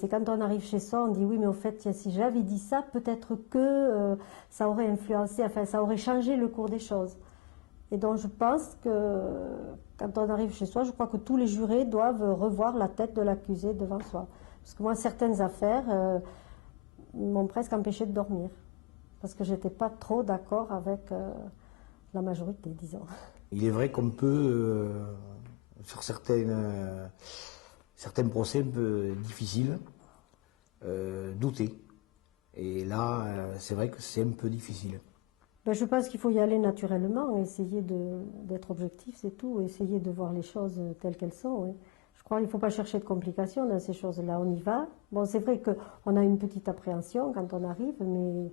C'est quand on arrive chez soi, on dit oui, mais au fait, si j'avais dit ça, peut-être que ça aurait influencé, enfin, ça aurait changé le cours des choses. Et donc, je pense que quand on arrive chez soi, je crois que tous les jurés doivent revoir la tête de l'accusé devant soi. Parce que moi, certaines affaires m'ont presque empêché de dormir. Parce que j'étais pas trop d'accord avec la majorité, disons. Il est vrai qu'on peut, sur certains procès un peu difficiles, douter. Et là, c'est vrai que c'est un peu difficile. Ben, je pense qu'il faut y aller naturellement, essayer d'être objectif, c'est tout, essayer de voir les choses telles qu'elles sont. Oui. Je crois qu'il ne faut pas chercher de complications dans ces choses-là, on y va. Bon, c'est vrai qu'on a une petite appréhension quand on arrive, mais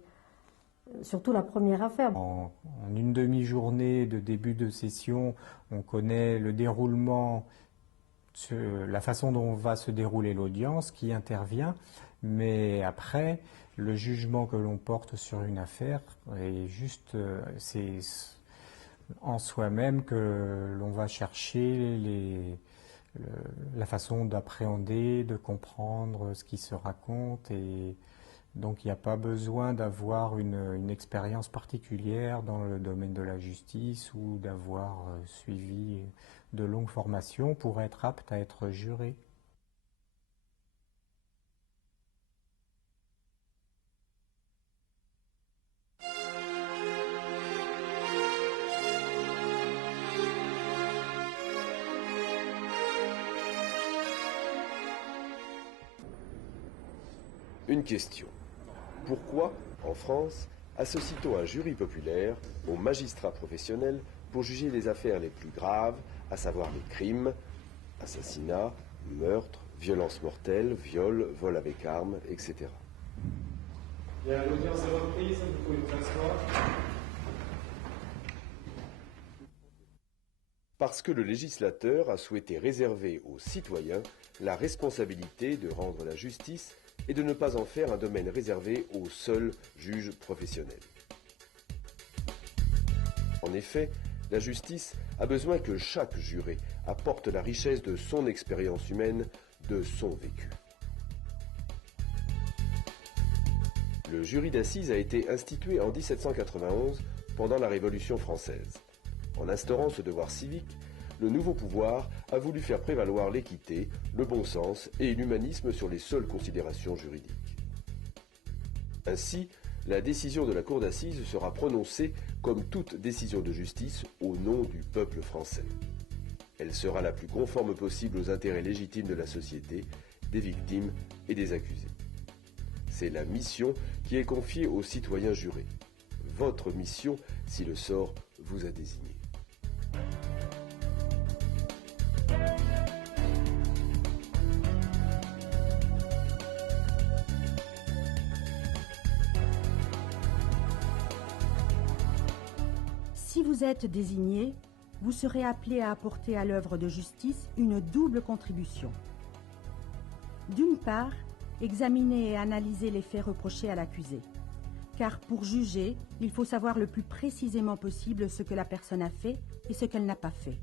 surtout la première affaire. En une demi-journée de début de session, on connaît le déroulement, la façon dont va se dérouler l'audience, qui intervient, mais après, le jugement que l'on porte sur une affaire est juste, c'est en soi-même que l'on va chercher la façon d'appréhender, de comprendre ce qui se raconte, et donc il n'y a pas besoin d'avoir une expérience particulière dans le domaine de la justice ou d'avoir suivi de longues formations pour être apte à être juré. Une question. Pourquoi, en France, associe-t-on un jury populaire aux magistrats professionnels pour juger les affaires les plus graves, à savoir les crimes, assassinats, meurtres, violences mortelles, viols, vols avec armes, etc. Bien, l'audience est reprise, vous pouvez vous asseoir. Parce que le législateur a souhaité réserver aux citoyens la responsabilité de rendre la justice et de ne pas en faire un domaine réservé aux seuls juges professionnels. En effet, la justice a besoin que chaque juré apporte la richesse de son expérience humaine, de son vécu. Le jury d'assises a été institué en 1791 pendant la Révolution française. En instaurant ce devoir civique, le nouveau pouvoir a voulu faire prévaloir l'équité, le bon sens et l'humanisme sur les seules considérations juridiques. Ainsi, la décision de la Cour d'assises sera prononcée, comme toute décision de justice, au nom du peuple français. Elle sera la plus conforme possible aux intérêts légitimes de la société, des victimes et des accusés. C'est la mission qui est confiée aux citoyens jurés. Votre mission si le sort vous a désigné. Si vous êtes désigné, vous serez appelé à apporter à l'œuvre de justice une double contribution. D'une part, examiner et analyser les faits reprochés à l'accusé. Car pour juger, il faut savoir le plus précisément possible ce que la personne a fait et ce qu'elle n'a pas fait.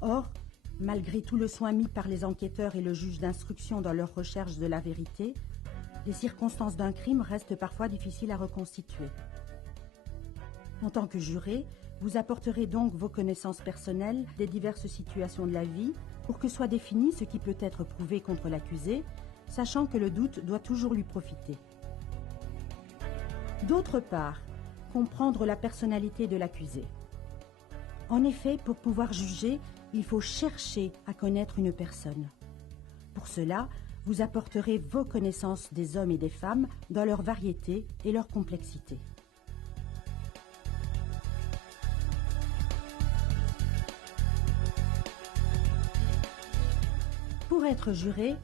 Or, malgré tout le soin mis par les enquêteurs et le juge d'instruction dans leur recherche de la vérité, les circonstances d'un crime restent parfois difficiles à reconstituer. En tant que juré, vous apporterez donc vos connaissances personnelles des diverses situations de la vie pour que soit défini ce qui peut être prouvé contre l'accusé, sachant que le doute doit toujours lui profiter. D'autre part, comprendre la personnalité de l'accusé. En effet, pour pouvoir juger, il faut chercher à connaître une personne. Pour cela, vous apporterez vos connaissances des hommes et des femmes dans leur variété et leur complexité. Pour être juré,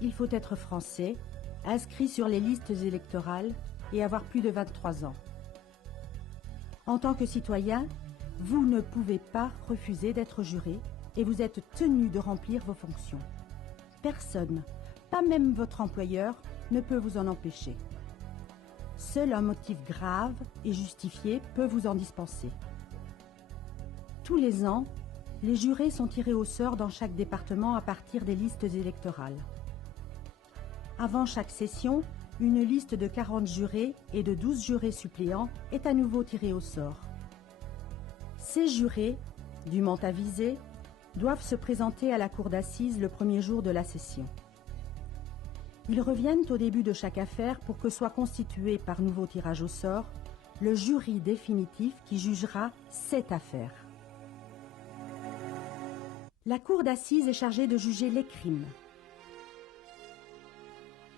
il faut être français, inscrit sur les listes électorales et avoir plus de 23 ans. En tant que citoyen, vous ne pouvez pas refuser d'être juré et vous êtes tenu de remplir vos fonctions. Personne, pas même votre employeur, ne peut vous en empêcher. Seul un motif grave et justifié peut vous en dispenser. Tous les ans, les jurés sont tirés au sort dans chaque département à partir des listes électorales. Avant chaque session, une liste de 40 jurés et de 12 jurés suppléants est à nouveau tirée au sort. Ces jurés, dûment avisés, doivent se présenter à la cour d'assises le premier jour de la session. Ils reviennent au début de chaque affaire pour que soit constitué par nouveau tirage au sort le jury définitif qui jugera cette affaire. La cour d'assises est chargée de juger les crimes.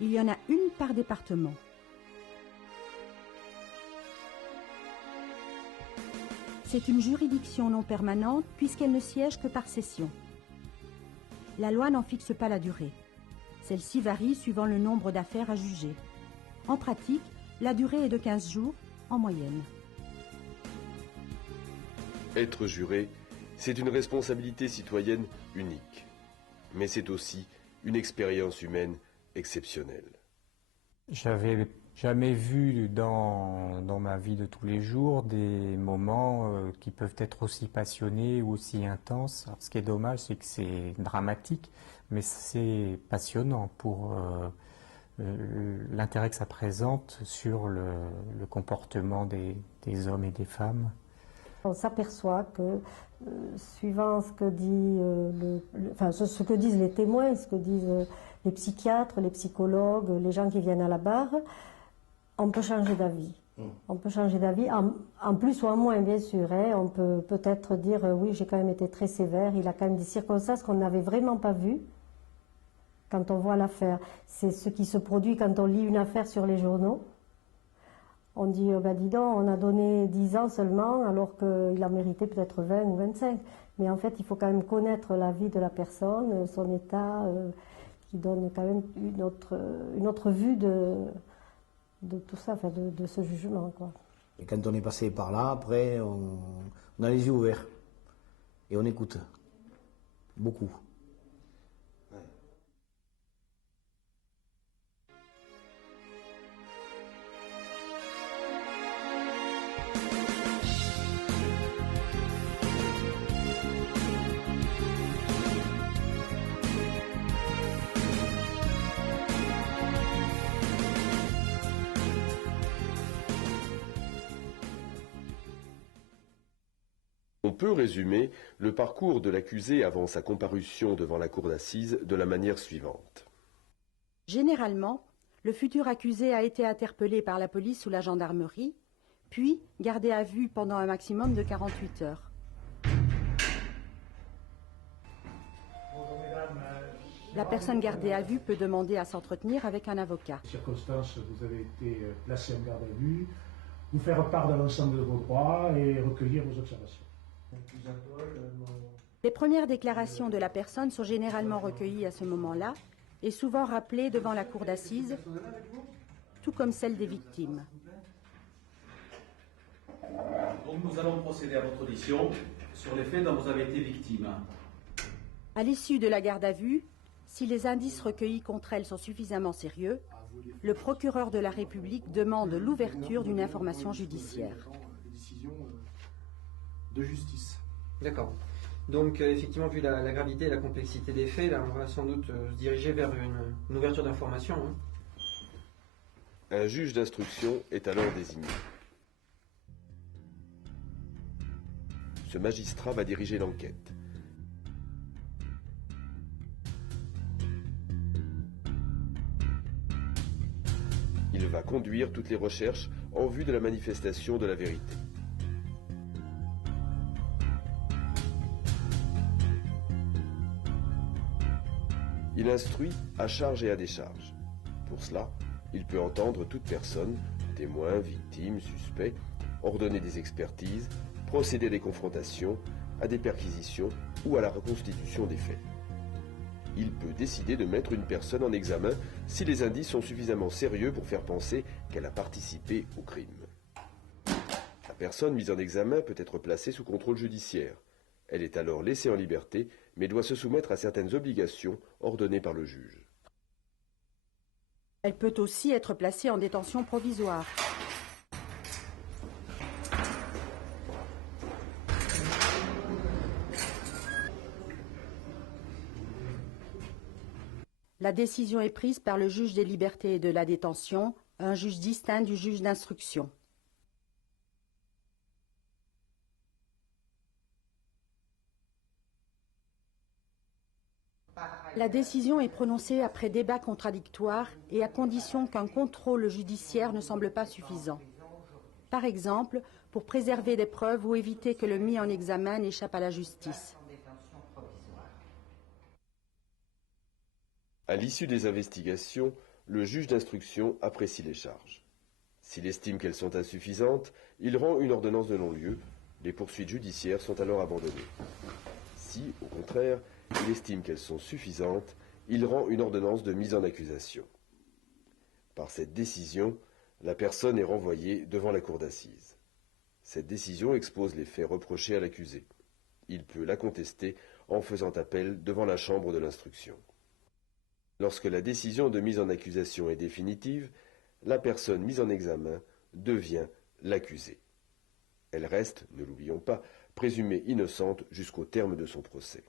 Il y en a une par département. C'est une juridiction non permanente puisqu'elle ne siège que par session. La loi n'en fixe pas la durée. Celle-ci varie suivant le nombre d'affaires à juger. En pratique, la durée est de 15 jours en moyenne. Être juré, c'est une responsabilité citoyenne unique. Mais c'est aussi une expérience humaine exceptionnelle. J'avais jamais vu dans ma vie de tous les jours des moments qui peuvent être aussi passionnés ou aussi intenses. Alors, ce qui est dommage, c'est que c'est dramatique, mais c'est passionnant pour l'intérêt que ça présente sur le comportement des hommes et des femmes. On s'aperçoit que, suivant ce que dit ce que disent les témoins, ce que disent les psychiatres, les psychologues, les gens qui viennent à la barre, on peut changer d'avis. On peut changer d'avis, en plus ou en moins, bien sûr. On peut peut-être dire, oui, j'ai quand même été très sévère, il a quand même des circonstances qu'on n'avait vraiment pas vues quand on voit l'affaire. C'est ce qui se produit quand on lit une affaire sur les journaux. On dit, dis donc, on a donné 10 ans seulement, alors qu'il a mérité peut-être 20 ou 25. Mais en fait, il faut quand même connaître la vie de la personne, son état, qui donne quand même une autre vue de tout ça, de ce jugement, quoi. Et quand on est passé par là, après, on a les yeux ouverts. Et on écoute. Beaucoup. On peut résumer le parcours de l'accusé avant sa comparution devant la cour d'assises de la manière suivante. Généralement, le futur accusé a été interpellé par la police ou la gendarmerie, puis gardé à vue pendant un maximum de 48 heures. La personne gardée à vue peut demander à s'entretenir avec un avocat. En circonstances, vous avez été placé en garde à vue, vous faire part de l'ensemble de vos droits et recueillir vos observations. Les premières déclarations de la personne sont généralement recueillies à ce moment-là et souvent rappelées devant la cour d'assises, tout comme celles des victimes. Donc nous allons procéder à votre audition sur les faits dont vous avez été victime. À l'issue de la garde à vue, si les indices recueillis contre elle sont suffisamment sérieux, le procureur de la République demande l'ouverture d'une information judiciaire. De justice. D'accord. Donc effectivement, vu la gravité et la complexité des faits, là, on va sans doute se diriger vers une ouverture d'information. Un juge d'instruction est alors désigné. Ce magistrat va diriger l'enquête. Il va conduire toutes les recherches en vue de la manifestation de la vérité. Il instruit à charge et à décharge. Pour cela, il peut entendre toute personne, témoin, victime, suspect, ordonner des expertises, procéder à des confrontations, à des perquisitions ou à la reconstitution des faits. Il peut décider de mettre une personne en examen si les indices sont suffisamment sérieux pour faire penser qu'elle a participé au crime. La personne mise en examen peut être placée sous contrôle judiciaire. Elle est alors laissée en liberté, mais doit se soumettre à certaines obligations ordonnées par le juge. Elle peut aussi être placée en détention provisoire. La décision est prise par le juge des libertés et de la détention, un juge distinct du juge d'instruction. La décision est prononcée après débat contradictoire et à condition qu'un contrôle judiciaire ne semble pas suffisant. Par exemple, pour préserver des preuves ou éviter que le mis en examen n'échappe à la justice. À l'issue des investigations, le juge d'instruction apprécie les charges. S'il estime qu'elles sont insuffisantes, il rend une ordonnance de non-lieu. Les poursuites judiciaires sont alors abandonnées. Si, au contraire, il estime qu'elles sont suffisantes, il rend une ordonnance de mise en accusation. Par cette décision, la personne est renvoyée devant la cour d'assises. Cette décision expose les faits reprochés à l'accusé. Il peut la contester en faisant appel devant la chambre de l'instruction. Lorsque la décision de mise en accusation est définitive, la personne mise en examen devient l'accusé. Elle reste, ne l'oublions pas, présumée innocente jusqu'au terme de son procès.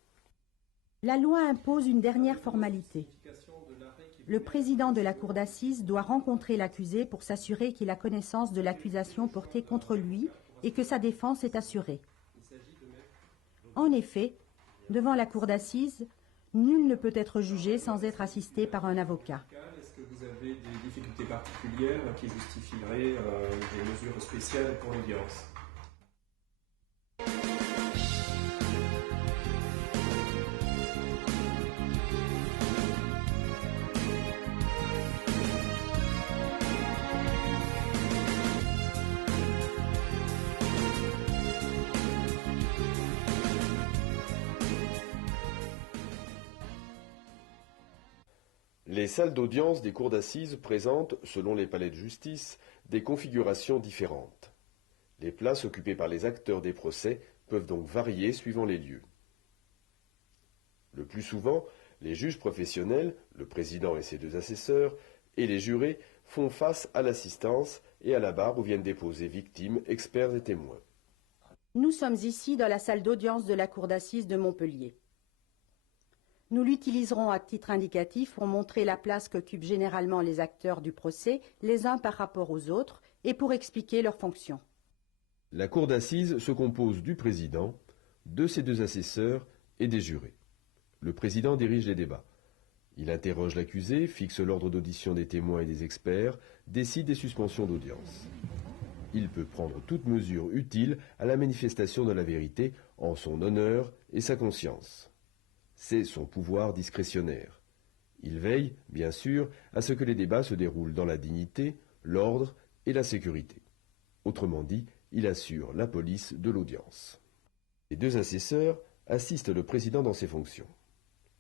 La loi impose une dernière formalité. Le président de la cour d'assises doit rencontrer l'accusé pour s'assurer qu'il a connaissance de l'accusation portée contre lui et que sa défense est assurée. En effet, devant la cour d'assises, nul ne peut être jugé sans être assisté par un avocat. Est-ce que vous avez des difficultés particulières qui justifieraient des mesures spéciales pour l'audience ? Les salles d'audience des cours d'assises présentent, selon les palais de justice, des configurations différentes. Les places occupées par les acteurs des procès peuvent donc varier suivant les lieux. Le plus souvent, les juges professionnels, le président et ses deux assesseurs, et les jurés font face à l'assistance et à la barre où viennent déposer victimes, experts et témoins. Nous sommes ici dans la salle d'audience de la cour d'assises de Montpellier. Nous l'utiliserons à titre indicatif pour montrer la place qu'occupent généralement les acteurs du procès, les uns par rapport aux autres, et pour expliquer leurs fonctions. La cour d'assises se compose du président, de ses deux assesseurs et des jurés. Le président dirige les débats. Il interroge l'accusé, fixe l'ordre d'audition des témoins et des experts, décide des suspensions d'audience. Il peut prendre toute mesure utile à la manifestation de la vérité en son honneur et sa conscience. C'est son pouvoir discrétionnaire. Il veille, bien sûr, à ce que les débats se déroulent dans la dignité, l'ordre et la sécurité. Autrement dit, il assure la police de l'audience. Les deux assesseurs assistent le président dans ses fonctions.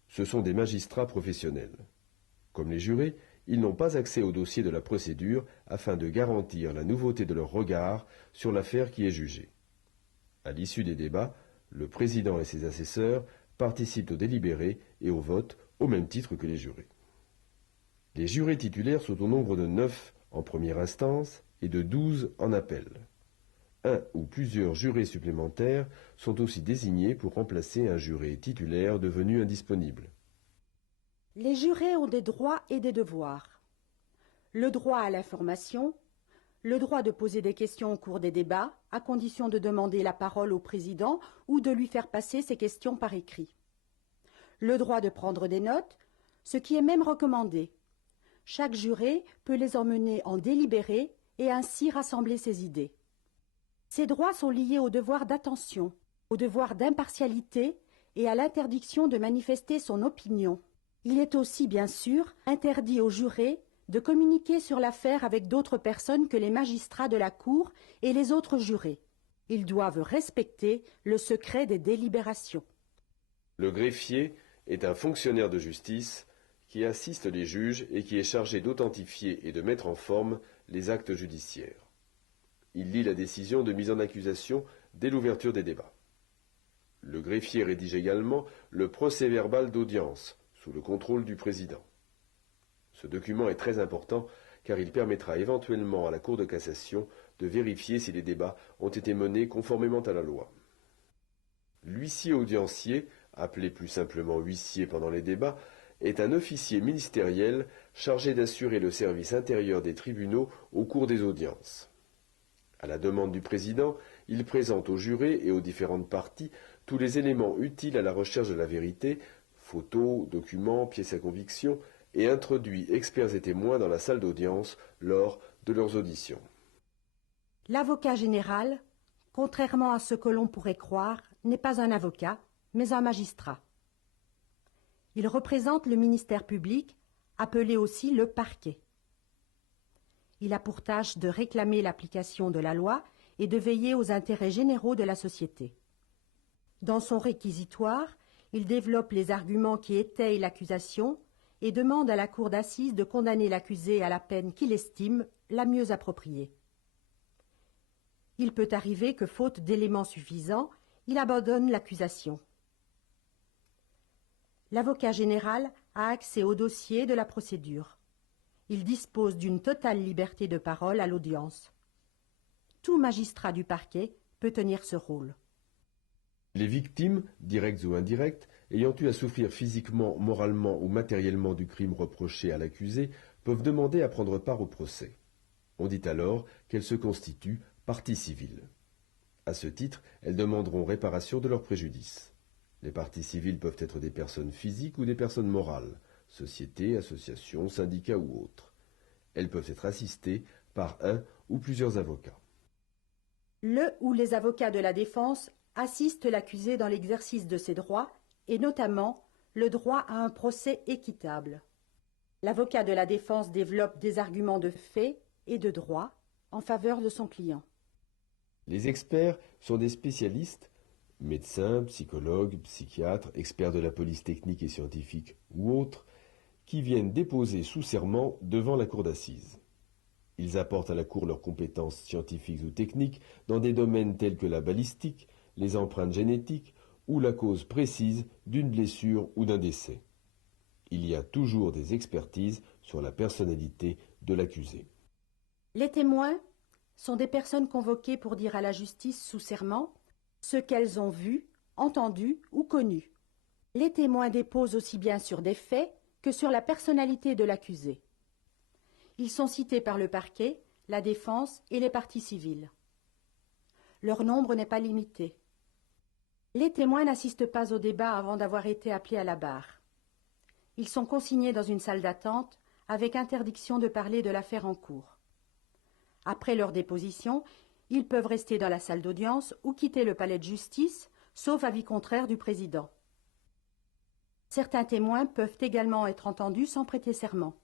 Ce sont des magistrats professionnels. Comme les jurés, ils n'ont pas accès au dossier de la procédure afin de garantir la nouveauté de leur regard sur l'affaire qui est jugée. À l'issue des débats, le président et ses assesseurs participent aux délibérés et au vote au même titre que les jurés. Les jurés titulaires sont au nombre de 9 en première instance et de 12 en appel. Un ou plusieurs jurés supplémentaires sont aussi désignés pour remplacer un juré titulaire devenu indisponible. Les jurés ont des droits et des devoirs. Le droit à l'information, le droit de poser des questions au cours des débats, à condition de demander la parole au président ou de lui faire passer ses questions par écrit. Le droit de prendre des notes, ce qui est même recommandé. Chaque juré peut les emmener en délibéré et ainsi rassembler ses idées. Ces droits sont liés au devoir d'attention, au devoir d'impartialité et à l'interdiction de manifester son opinion. Il est aussi, bien sûr, interdit aux jurés de communiquer sur l'affaire avec d'autres personnes que les magistrats de la Cour et les autres jurés. Ils doivent respecter le secret des délibérations. Le greffier est un fonctionnaire de justice qui assiste les juges et qui est chargé d'authentifier et de mettre en forme les actes judiciaires. Il lit la décision de mise en accusation dès l'ouverture des débats. Le greffier rédige également le procès-verbal d'audience sous le contrôle du président. Ce document est très important car il permettra éventuellement à la Cour de cassation de vérifier si les débats ont été menés conformément à la loi. L'huissier audiencier, appelé plus simplement huissier pendant les débats, est un officier ministériel chargé d'assurer le service intérieur des tribunaux au cours des audiences. À la demande du président, il présente aux jurés et aux différentes parties tous les éléments utiles à la recherche de la vérité, photos, documents, pièces à conviction, et introduit experts et témoins dans la salle d'audience lors de leurs auditions. L'avocat général, contrairement à ce que l'on pourrait croire, n'est pas un avocat, mais un magistrat. Il représente le ministère public, appelé aussi le parquet. Il a pour tâche de réclamer l'application de la loi et de veiller aux intérêts généraux de la société. Dans son réquisitoire, il développe les arguments qui étayent l'accusation et demande à la cour d'assises de condamner l'accusé à la peine qu'il estime la mieux appropriée. Il peut arriver que, faute d'éléments suffisants, il abandonne l'accusation. L'avocat général a accès au dossier de la procédure. Il dispose d'une totale liberté de parole à l'audience. Tout magistrat du parquet peut tenir ce rôle. Les victimes, directes ou indirectes, ayant eu à souffrir physiquement, moralement ou matériellement du crime reproché à l'accusé, peuvent demander à prendre part au procès. On dit alors qu'elles se constituent partie civile. À ce titre, elles demanderont réparation de leur préjudice. Les parties civiles peuvent être des personnes physiques ou des personnes morales, sociétés, associations, syndicats ou autres. Elles peuvent être assistées par un ou plusieurs avocats. Le ou les avocats de la défense assistent l'accusé dans l'exercice de ses droits et notamment le droit à un procès équitable. L'avocat de la défense développe des arguments de fait et de droit en faveur de son client. Les experts sont des spécialistes, médecins, psychologues, psychiatres, experts de la police technique et scientifique ou autres, qui viennent déposer sous serment devant la cour d'assises. Ils apportent à la cour leurs compétences scientifiques ou techniques dans des domaines tels que la balistique, les empreintes génétiques ou la cause précise d'une blessure ou d'un décès. Il y a toujours des expertises sur la personnalité de l'accusé. Les témoins sont des personnes convoquées pour dire à la justice sous serment ce qu'elles ont vu, entendu ou connu. Les témoins déposent aussi bien sur des faits que sur la personnalité de l'accusé. Ils sont cités par le parquet, la défense et les parties civiles. Leur nombre n'est pas limité. Les témoins n'assistent pas au débat avant d'avoir été appelés à la barre. Ils sont consignés dans une salle d'attente avec interdiction de parler de l'affaire en cours. Après leur déposition, ils peuvent rester dans la salle d'audience ou quitter le palais de justice, sauf avis contraire du président. Certains témoins peuvent également être entendus sans prêter serment.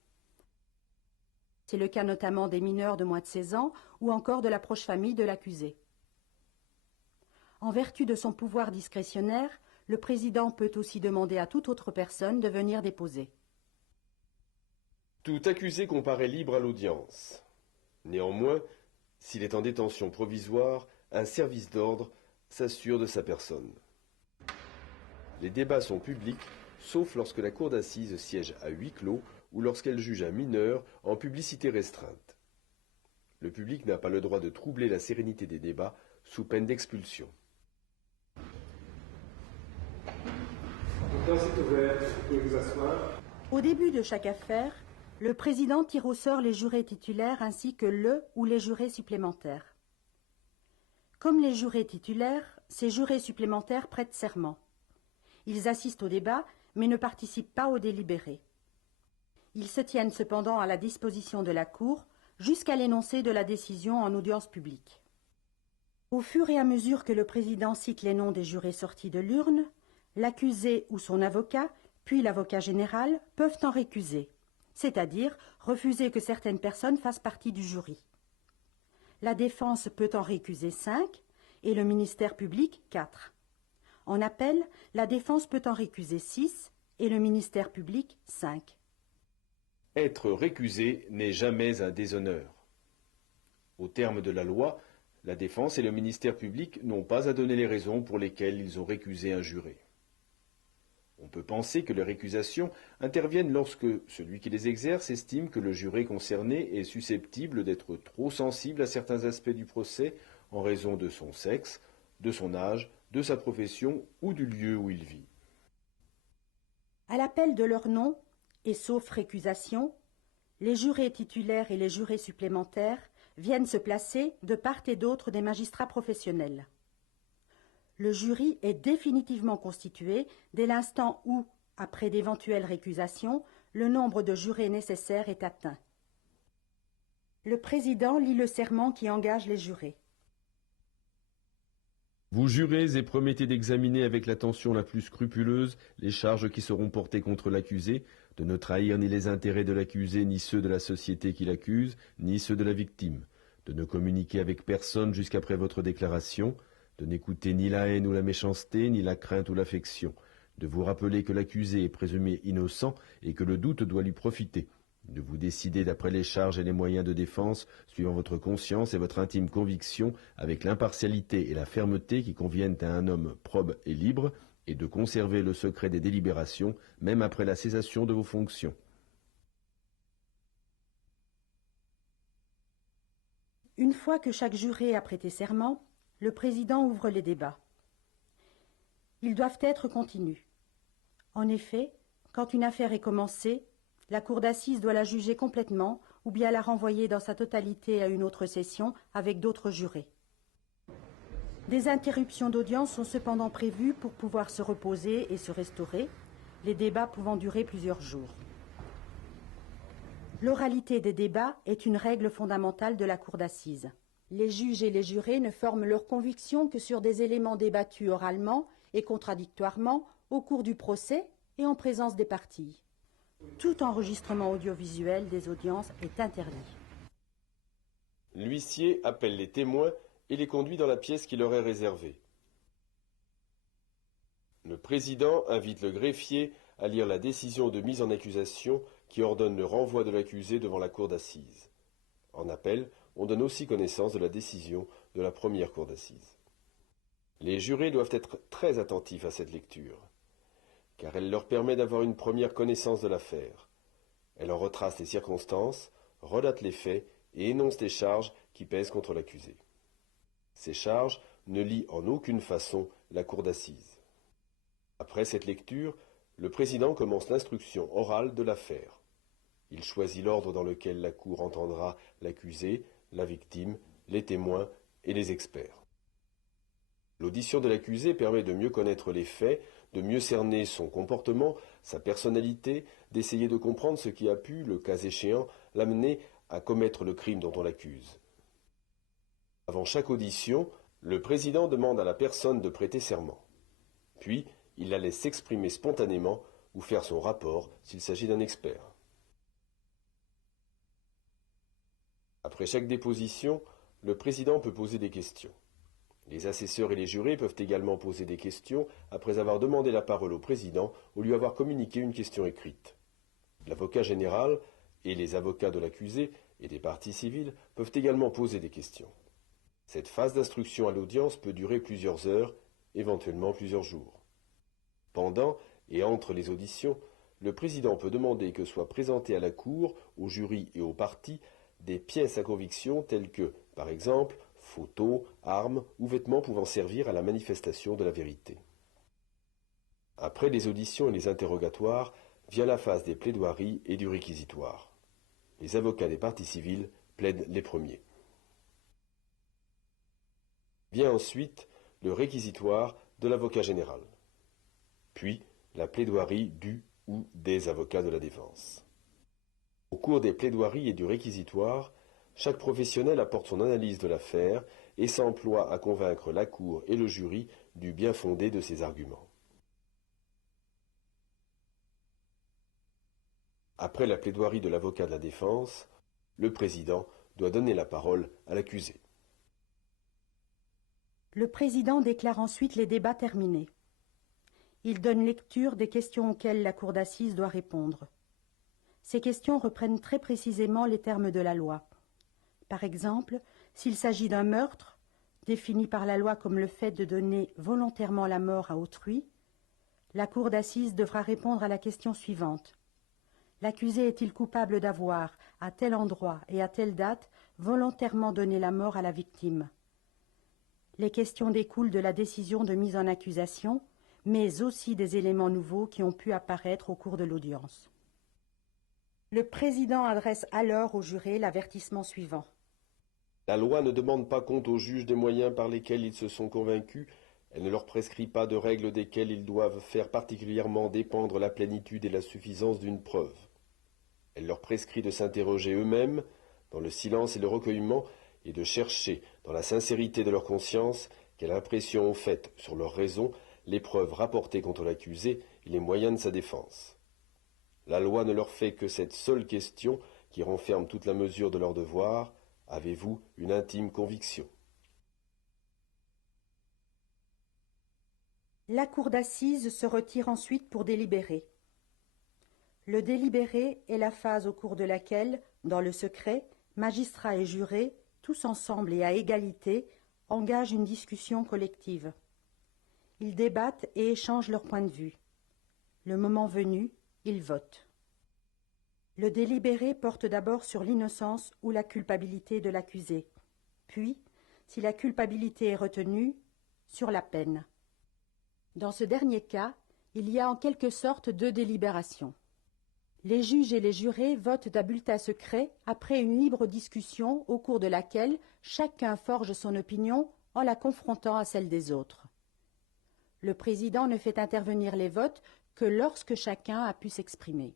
C'est le cas notamment des mineurs de moins de 16 ans ou encore de la proche famille de l'accusé. En vertu de son pouvoir discrétionnaire, le président peut aussi demander à toute autre personne de venir déposer. Tout accusé comparaît libre à l'audience. Néanmoins, s'il est en détention provisoire, un service d'ordre s'assure de sa personne. Les débats sont publics, sauf lorsque la cour d'assises siège à huis clos ou lorsqu'elle juge un mineur en publicité restreinte. Le public n'a pas le droit de troubler la sérénité des débats sous peine d'expulsion. Au début de chaque affaire, le président tire au sort les jurés titulaires ainsi que le ou les jurés supplémentaires. Comme les jurés titulaires, ces jurés supplémentaires prêtent serment. Ils assistent au débat, mais ne participent pas au délibéré. Ils se tiennent cependant à la disposition de la Cour jusqu'à l'énoncé de la décision en audience publique. Au fur et à mesure que le président cite les noms des jurés sortis de l'urne, l'accusé ou son avocat, puis l'avocat général, peuvent en récuser, c'est-à-dire refuser que certaines personnes fassent partie du jury. La défense peut en récuser 5 et le ministère public 4. En appel, la défense peut en récuser 6 et le ministère public 5. Être récusé n'est jamais un déshonneur. Au terme de la loi, la défense et le ministère public n'ont pas à donner les raisons pour lesquelles ils ont récusé un juré. On peut penser que les récusations interviennent lorsque celui qui les exerce estime que le juré concerné est susceptible d'être trop sensible à certains aspects du procès en raison de son sexe, de son âge, de sa profession ou du lieu où il vit. À l'appel de leur nom, Et sauf récusation, les jurés titulaires et les jurés supplémentaires viennent se placer de part et d'autre des magistrats professionnels. Le jury est définitivement constitué dès l'instant où, après d'éventuelles récusations, le nombre de jurés nécessaire est atteint. Le président lit le serment qui engage les jurés. Vous jurez et promettez d'examiner avec l'attention la plus scrupuleuse les charges qui seront portées contre l'accusé, de ne trahir ni les intérêts de l'accusé, ni ceux de la société qui l'accuse, ni ceux de la victime, de ne communiquer avec personne jusqu'après votre déclaration, de n'écouter ni la haine ou la méchanceté, ni la crainte ou l'affection, de vous rappeler que l'accusé est présumé innocent et que le doute doit lui profiter, de vous décider d'après les charges et les moyens de défense, suivant votre conscience et votre intime conviction, avec l'impartialité et la fermeté qui conviennent à un homme probe et libre, et de conserver le secret des délibérations, même après la cessation de vos fonctions. Une fois que chaque juré a prêté serment, le président ouvre les débats. Ils doivent être continus. En effet, quand une affaire est commencée, la cour d'assises doit la juger complètement ou bien la renvoyer dans sa totalité à une autre session avec d'autres jurés. Des interruptions d'audience sont cependant prévues pour pouvoir se reposer et se restaurer, les débats pouvant durer plusieurs jours. L'oralité des débats est une règle fondamentale de la cour d'assises. Les juges et les jurés ne forment leurs convictions que sur des éléments débattus oralement et contradictoirement au cours du procès et en présence des parties. Tout enregistrement audiovisuel des audiences est interdit. L'huissier appelle les témoins et les conduit dans la pièce qui leur est réservée. Le président invite le greffier à lire la décision de mise en accusation qui ordonne le renvoi de l'accusé devant la cour d'assises. En appel, on donne aussi connaissance de la décision de la première cour d'assises. Les jurés doivent être très attentifs à cette lecture, car elle leur permet d'avoir une première connaissance de l'affaire. Elle en retrace les circonstances, relate les faits et énonce les charges qui pèsent contre l'accusé. Ces charges ne lient en aucune façon la cour d'assises. Après cette lecture, le président commence l'instruction orale de l'affaire. Il choisit l'ordre dans lequel la cour entendra l'accusé, la victime, les témoins et les experts. L'audition de l'accusé permet de mieux connaître les faits, de mieux cerner son comportement, sa personnalité, d'essayer de comprendre ce qui a pu, le cas échéant, l'amener à commettre le crime dont on l'accuse. Avant chaque audition, le président demande à la personne de prêter serment. Puis, il la laisse s'exprimer spontanément ou faire son rapport s'il s'agit d'un expert. Après chaque déposition, le président peut poser des questions. Les assesseurs et les jurés peuvent également poser des questions après avoir demandé la parole au président ou lui avoir communiqué une question écrite. L'avocat général et les avocats de l'accusé et des parties civiles peuvent également poser des questions. Cette phase d'instruction à l'audience peut durer plusieurs heures, éventuellement plusieurs jours. Pendant et entre les auditions, le président peut demander que soient présentées à la cour, au jury et aux parties des pièces à conviction telles que, par exemple, photos, armes ou vêtements pouvant servir à la manifestation de la vérité. Après les auditions et les interrogatoires, vient la phase des plaidoiries et du réquisitoire. Les avocats des parties civiles plaident les premiers. Vient ensuite le réquisitoire de l'avocat général, puis la plaidoirie du ou des avocats de la défense. Au cours des plaidoiries et du réquisitoire, chaque professionnel apporte son analyse de l'affaire et s'emploie à convaincre la cour et le jury du bien fondé de ses arguments. Après la plaidoirie de l'avocat de la défense, le président doit donner la parole à l'accusé. Le président déclare ensuite les débats terminés. Il donne lecture des questions auxquelles la cour d'assises doit répondre. Ces questions reprennent très précisément les termes de la loi. Par exemple, s'il s'agit d'un meurtre, défini par la loi comme le fait de donner volontairement la mort à autrui, la cour d'assises devra répondre à la question suivante. L'accusé est-il coupable d'avoir, à tel endroit et à telle date, volontairement donné la mort à la victime? Les questions découlent de la décision de mise en accusation, mais aussi des éléments nouveaux qui ont pu apparaître au cours de l'audience. Le président adresse alors au juré l'avertissement suivant. La loi ne demande pas compte aux juges des moyens par lesquels ils se sont convaincus, elle ne leur prescrit pas de règles desquelles ils doivent faire particulièrement dépendre la plénitude et la suffisance d'une preuve. Elle leur prescrit de s'interroger eux-mêmes, dans le silence et le recueillement, et de chercher, dans la sincérité de leur conscience, quelle impression ont faite sur leur raison les preuves rapportées contre l'accusé et les moyens de sa défense. La loi ne leur fait que cette seule question qui renferme toute la mesure de leur devoir. Avez-vous une intime conviction? La cour d'assises se retire ensuite pour délibérer. Le délibéré est la phase au cours de laquelle, dans le secret, magistrats et jurés, tous ensemble et à égalité, engagent une discussion collective. Ils débattent et échangent leurs points de vue. Le moment venu, ils votent. Le délibéré porte d'abord sur l'innocence ou la culpabilité de l'accusé, puis, si la culpabilité est retenue, sur la peine. Dans ce dernier cas, il y a en quelque sorte deux délibérations. Les juges et les jurés votent à bulletin secret après une libre discussion au cours de laquelle chacun forge son opinion en la confrontant à celle des autres. Le président ne fait intervenir les votes que lorsque chacun a pu s'exprimer.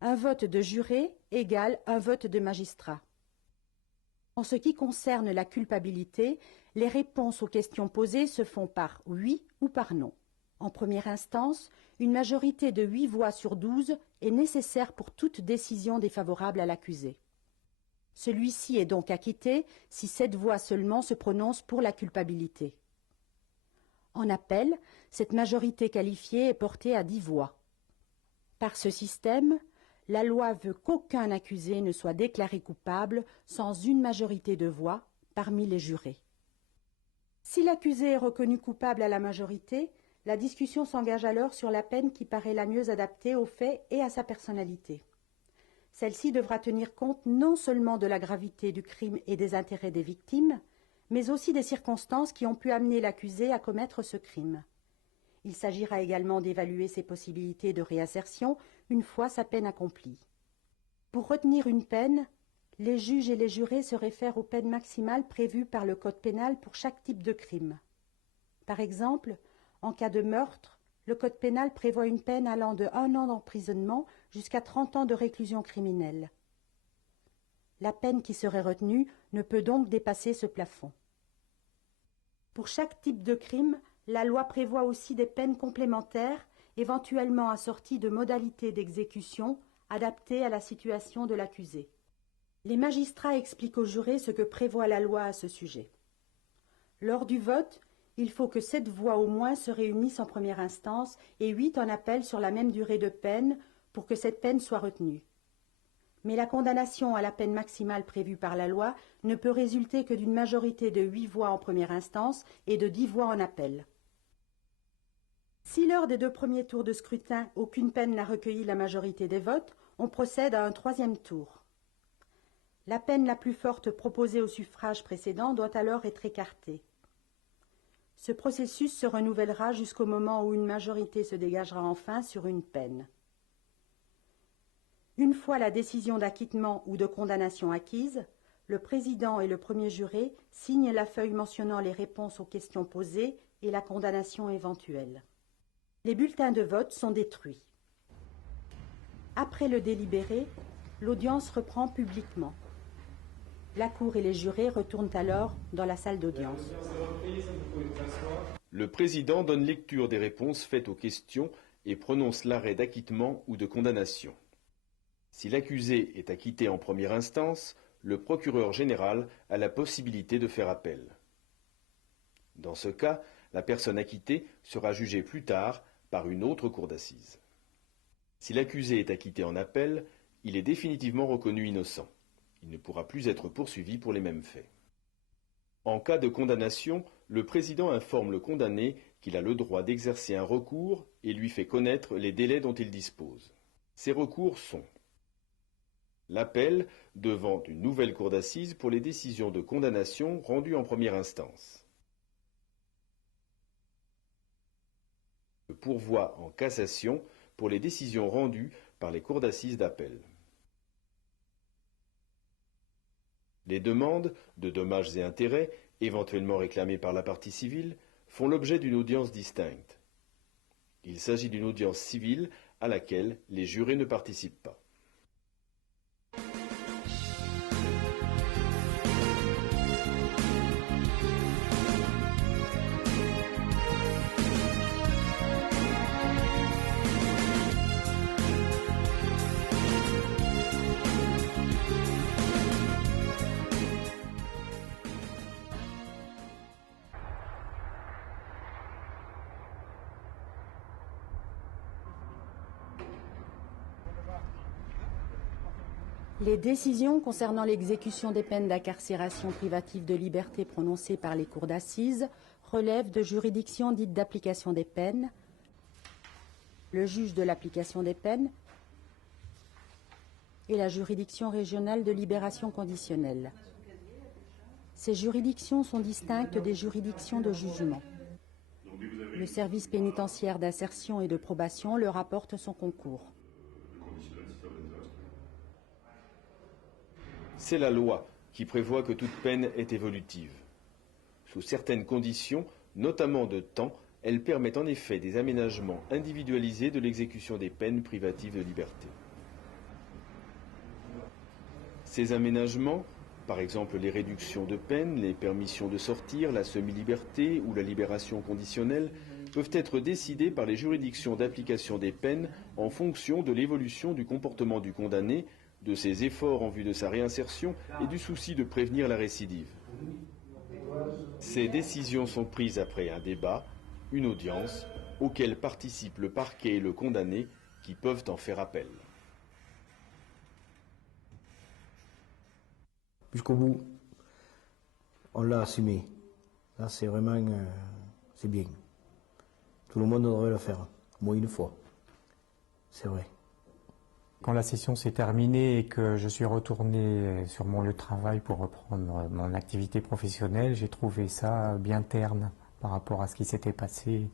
Un vote de juré égale un vote de magistrat. En ce qui concerne la culpabilité, les réponses aux questions posées se font par oui ou par non. En première instance, une majorité de 8 voix sur 12 est nécessaire pour toute décision défavorable à l'accusé. Celui-ci est donc acquitté si 7 voix seulement se prononcent pour la culpabilité. En appel, cette majorité qualifiée est portée à 10 voix. Par ce système, la loi veut qu'aucun accusé ne soit déclaré coupable sans une majorité de voix parmi les jurés. Si l'accusé est reconnu coupable à la majorité, la discussion s'engage alors sur la peine qui paraît la mieux adaptée aux faits et à sa personnalité. Celle-ci devra tenir compte non seulement de la gravité du crime et des intérêts des victimes, mais aussi des circonstances qui ont pu amener l'accusé à commettre ce crime. Il s'agira également d'évaluer ses possibilités de réinsertion une fois sa peine accomplie. Pour retenir une peine, les juges et les jurés se réfèrent aux peines maximales prévues par le Code pénal pour chaque type de crime. Par exemple, en cas de meurtre, le Code pénal prévoit une peine allant de 1 an d'emprisonnement jusqu'à 30 ans de réclusion criminelle. La peine qui serait retenue ne peut donc dépasser ce plafond. Pour chaque type de crime, la loi prévoit aussi des peines complémentaires, éventuellement assorties de modalités d'exécution adaptées à la situation de l'accusé. Les magistrats expliquent aux jurés ce que prévoit la loi à ce sujet. Lors du vote, il faut que 7 voix au moins se réunissent en première instance et 8 en appel sur la même durée de peine pour que cette peine soit retenue. Mais la condamnation à la peine maximale prévue par la loi ne peut résulter que d'une majorité de 8 voix en première instance et de 10 voix en appel. Si lors des 2 premiers tours de scrutin, aucune peine n'a recueilli la majorité des votes, on procède à un 3e tour. La peine la plus forte proposée au suffrage précédent doit alors être écartée. Ce processus se renouvellera jusqu'au moment où une majorité se dégagera enfin sur une peine. Une fois la décision d'acquittement ou de condamnation acquise, le président et le premier juré signent la feuille mentionnant les réponses aux questions posées et la condamnation éventuelle. Les bulletins de vote sont détruits. Après le délibéré, l'audience reprend publiquement. La cour et les jurés retournent alors dans la salle d'audience. Le président donne lecture des réponses faites aux questions et prononce l'arrêt d'acquittement ou de condamnation. Si l'accusé est acquitté en première instance, le procureur général a la possibilité de faire appel. Dans ce cas, la personne acquittée sera jugée plus tard par une autre cour d'assises. Si l'accusé est acquitté en appel, il est définitivement reconnu innocent. Il ne pourra plus être poursuivi pour les mêmes faits. En cas de condamnation, le président informe le condamné qu'il a le droit d'exercer un recours et lui fait connaître les délais dont il dispose. Ces recours sont l'appel devant une nouvelle cour d'assises pour les décisions de condamnation rendues en première instance, le pourvoi en cassation pour les décisions rendues par les cours d'assises d'appel. Les demandes de dommages et intérêts, éventuellement réclamées par la partie civile, font l'objet d'une audience distincte. Il s'agit d'une audience civile à laquelle les jurés ne participent pas. Les décisions concernant l'exécution des peines d'incarcération privative de liberté prononcées par les cours d'assises relèvent de juridictions dites d'application des peines, le juge de l'application des peines et la juridiction régionale de libération conditionnelle. Ces juridictions sont distinctes des juridictions de jugement. Le service pénitentiaire d'insertion et de probation leur apporte son concours. C'est la loi qui prévoit que toute peine est évolutive. Sous certaines conditions, notamment de temps, elle permet en effet des aménagements individualisés de l'exécution des peines privatives de liberté. Ces aménagements, par exemple les réductions de peine, les permissions de sortir, la semi-liberté ou la libération conditionnelle, peuvent être décidés par les juridictions d'application des peines en fonction de l'évolution du comportement du condamné, de ses efforts en vue de sa réinsertion et du souci de prévenir la récidive. Ces décisions sont prises après un débat, une audience, auquel participent le parquet et le condamné qui peuvent en faire appel. Jusqu'au bout, on l'a assumé. Là, c'est vraiment, c'est bien. Tout le monde devrait le faire, au moins une fois. C'est vrai. Quand la session s'est terminée et que je suis retourné sur mon lieu de travail pour reprendre mon activité professionnelle, j'ai trouvé ça bien terne par rapport à ce qui s'était passé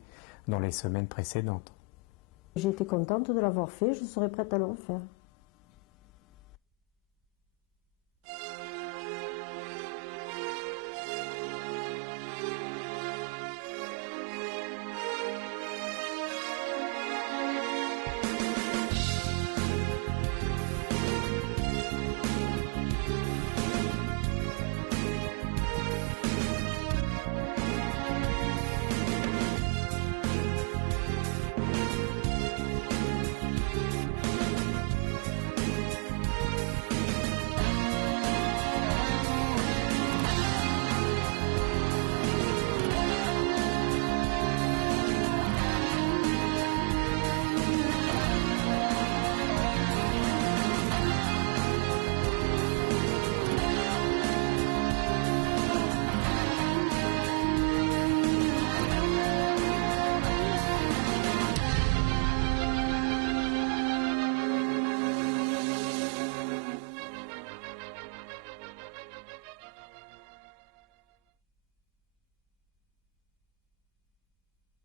dans les semaines précédentes. J'ai été contente de l'avoir fait, je serais prête à le refaire.